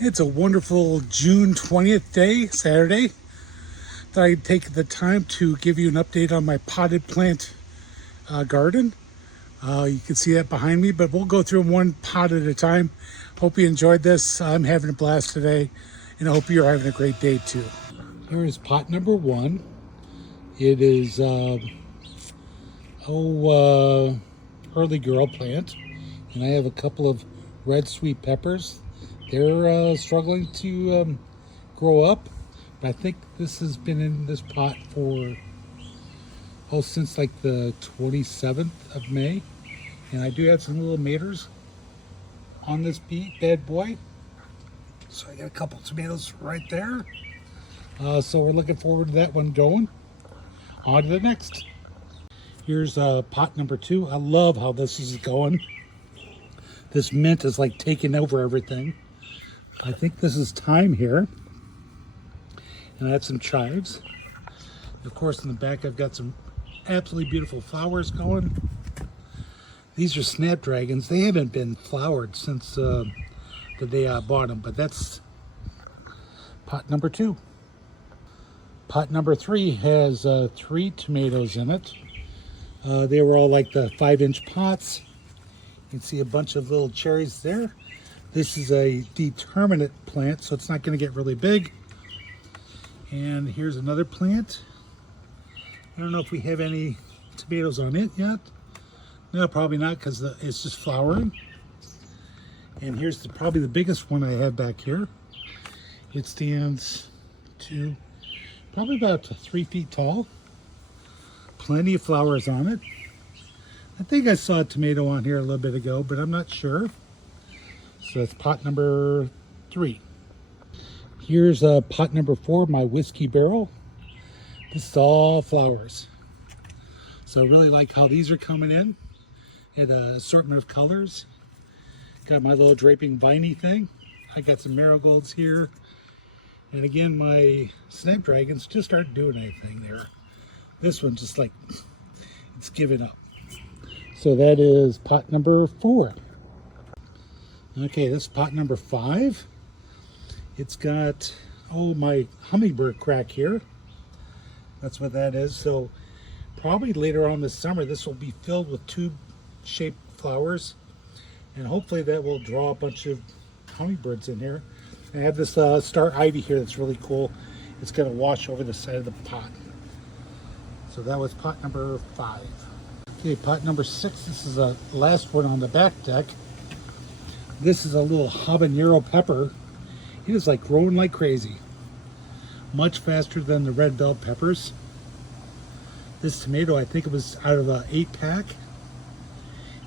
It's a wonderful June 20th day, Saturday. Thought I'd take the time to give you an update on my potted plant garden. You can see that behind me, but we'll go through them one pot at a time. Hope you enjoyed this. I'm having a blast today, and I hope you're having a great day too. Here is pot number one. It is early girl plant, and I have a couple of red sweet peppers. They're struggling to grow up, but I think this has been in this pot for since like the 27th of May, and I do have some little maters on this bad boy. So I got a couple tomatoes right there. So we're looking forward to that one going. On to the next. Here's pot number two. I love how this is going. This mint is like taking over everything. I think this is time here. And I have some chives. Of course, in the back, I've got some absolutely beautiful flowers going. These are snapdragons. They haven't been flowered since the day I bought them, but that's pot number two. Pot number three has 3 tomatoes in it. They were all like the 5-inch pots. You can see a bunch of little cherries there. This is a determinate plant, so it's not going to get really big. And here's another plant. I don't know if we have any tomatoes on it yet. No, probably not, because it's just flowering. And here's probably the biggest one I have back here. It stands to probably about 3 feet tall. Plenty of flowers on it. I think I saw a tomato on here a little bit ago, but I'm not sure. So that's pot number 3. Here's pot number 4, my whiskey barrel. This is all flowers. So I really like how these are coming in at an assortment of colors. Got my little draping viney thing. I got some marigolds here. And again, my snapdragons just aren't doing anything there. This one just like, it's giving up. So that is pot number 4. Okay, this is pot number 5. It's got, my hummingbird crack here. That's what that is. So probably later on this summer, this will be filled with tube-shaped flowers. And hopefully that will draw a bunch of hummingbirds in here. I have this star ivy here that's really cool. It's going to wash over the side of the pot. So that was pot number 5. Okay, pot number 6. This is the last one on the back deck. This is a little habanero pepper. It is like growing like crazy. Much faster than the red bell peppers. This tomato, I think it was out of an 8-pack.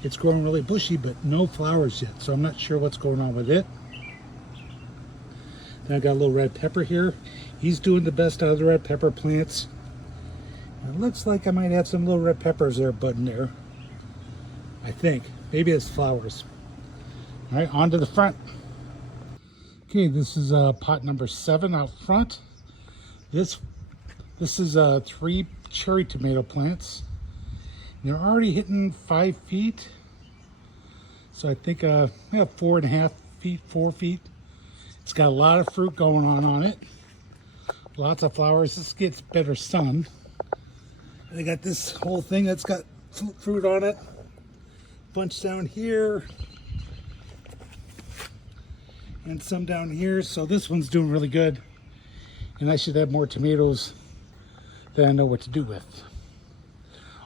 It's growing really bushy, but no flowers yet, so I'm not sure what's going on with it. Then I've got a little red pepper here. He's doing the best out of the red pepper plants. It looks like I might have some little red peppers there budding there. I think. Maybe it's flowers. All right, on to the front. Okay, this is pot number 7 out front. This is 3 cherry tomato plants. They're already hitting 5 feet. So I think I have 4.5 feet, 4 feet. It's got a lot of fruit going on it. Lots of flowers. This gets better sun. I got this whole thing that's got fruit on it. Bunch down here. And some down here. So this one's doing really good. And I should have more tomatoes that I know what to do with.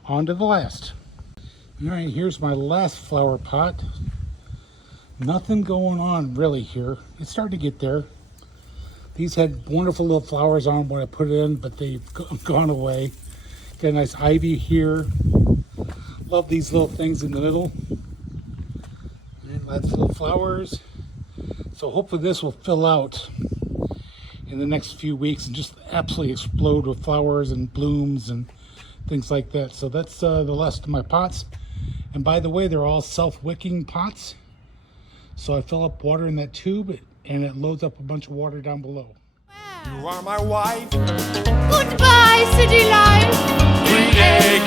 On to the last. All right, here's my last flower pot. Nothing going on really here. It's starting to get there. These had wonderful little flowers on when I put it in, but they've gone away. Got a nice ivy here. Love these little things in the middle. And lots of little flowers. So hopefully this will fill out in the next few weeks and just absolutely explode with flowers and blooms and things like that. So that's the last of my pots. And by the way, they're all self-wicking pots. So I fill up water in that tube and it loads up a bunch of water down below. You are my wife. Goodbye, city life. 3 egg